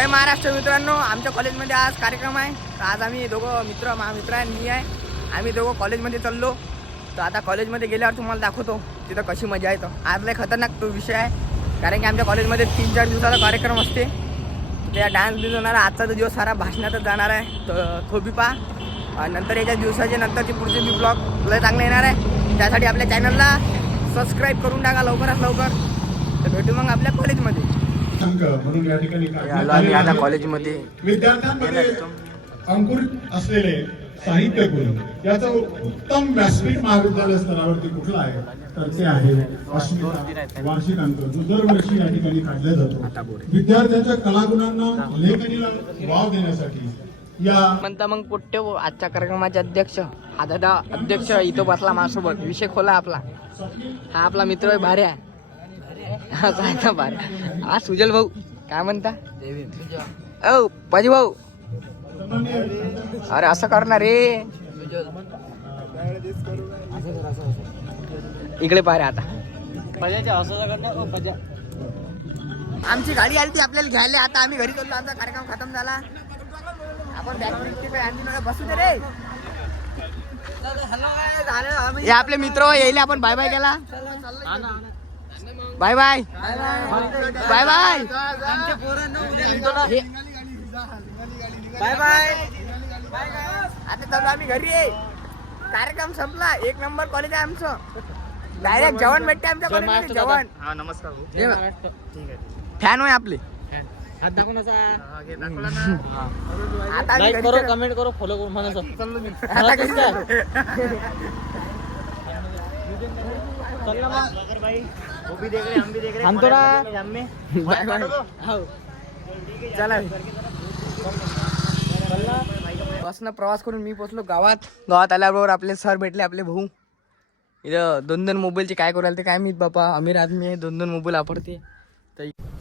जय महाराष्ट्र मित्रांनो, आमच्या कॉलेजमध्ये आज कार्यक्रम आहे. तर आज आम्ही दोघं मित्र आणि मी आहे, आम्ही दोघं कॉलेजमध्ये चाललो. तर आता कॉलेजमध्ये गेल्यावर तुम्हाला दाखवतो तिथं कशी मजा येतो. आज लय खतरनाक तो विषय आहे, कारण की आमच्या कॉलेजमध्ये 3-4 दिवसाचा कार्यक्रम असते. त्या डान्स बिन्स होणार. आजचा तर दिवस सारा भाषणातच जाणार आहे. तर तो बी पहा. नंतर याच्या दिवसाचे नंतरचे पुढचे बी ब्लॉग लय चांगले येणार आहे. त्यासाठी आपल्या चॅनलला सबस्क्राईब करून टाका लवकरात लवकर. तर भेटू मग आपल्या कॉलेजमध्ये. म्हणून या ठिकाणी आम्ही आता कॉलेजमध्ये विद्यार्थ्यांमध्ये अंकुरित असलेले साहित्य गुण याचं उत्तम व्यासपीठ महाविद्यालय स्तरावरती कुठलं आहे तर ते आहे अस्मिता वार्षिक अंक, जो दरवर्षी या ठिकाणी काढला जातो. विद्यार्थ्यांच्या कलागुणांना लेखणीला वाव देण्यासाठी या म्हणता मग पोट्टे आजच्या कार्यक्रमाचे अध्यक्ष हा दादा अध्यक्ष इथं बसला माझ्यासोबत. विषय खोला आपला. हा आपला मित्र आहे भार्या. हा काय भार्या. हा सुजल भाऊ काय म्हणता. ओ पाजी भाऊ, अरे असं करणार रे. इकडे पाहिजे आता. आमची गाडी आली ती आपल्याला घ्यायला. आता आम्ही घरी चाललो. आमचा कार्यक्रम खतम झाला. आपण बसू दे रे. हे आपले मित्र येईल. आपण बाय बाय केला. Bye bye bye bye bye bye. आता चालू आम्ही घरी. कार्यक्रम संपला. 1 नंबर कॉलेज आहे आमचं. डायरेक्ट जेवण भेटते आमच्या कॉलेजमध्ये. जेवण. हा नमस्कार. फॅन होय आपले. हात दाखवून आता आम्ही घरी करो, चाललो. कमेंट करो, फॉलो करो म्हणा. आता घरी चाललो. हम थोड़ा बाय बाय. चला बसनं प्रवास करून मी पोचलो गावात. गावात आल्याबरोबर आपले सर भेटले, आपले भाऊ. इथं 2-2 मोबाईलचे काय करू ते काय मी बापा. अमीर आदमी आहे, 2-2 मोबाईल वापरते.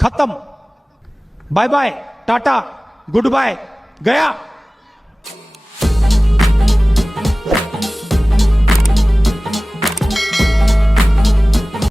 खत्म. बाय बाय, टाटा, गुड बाय, गया.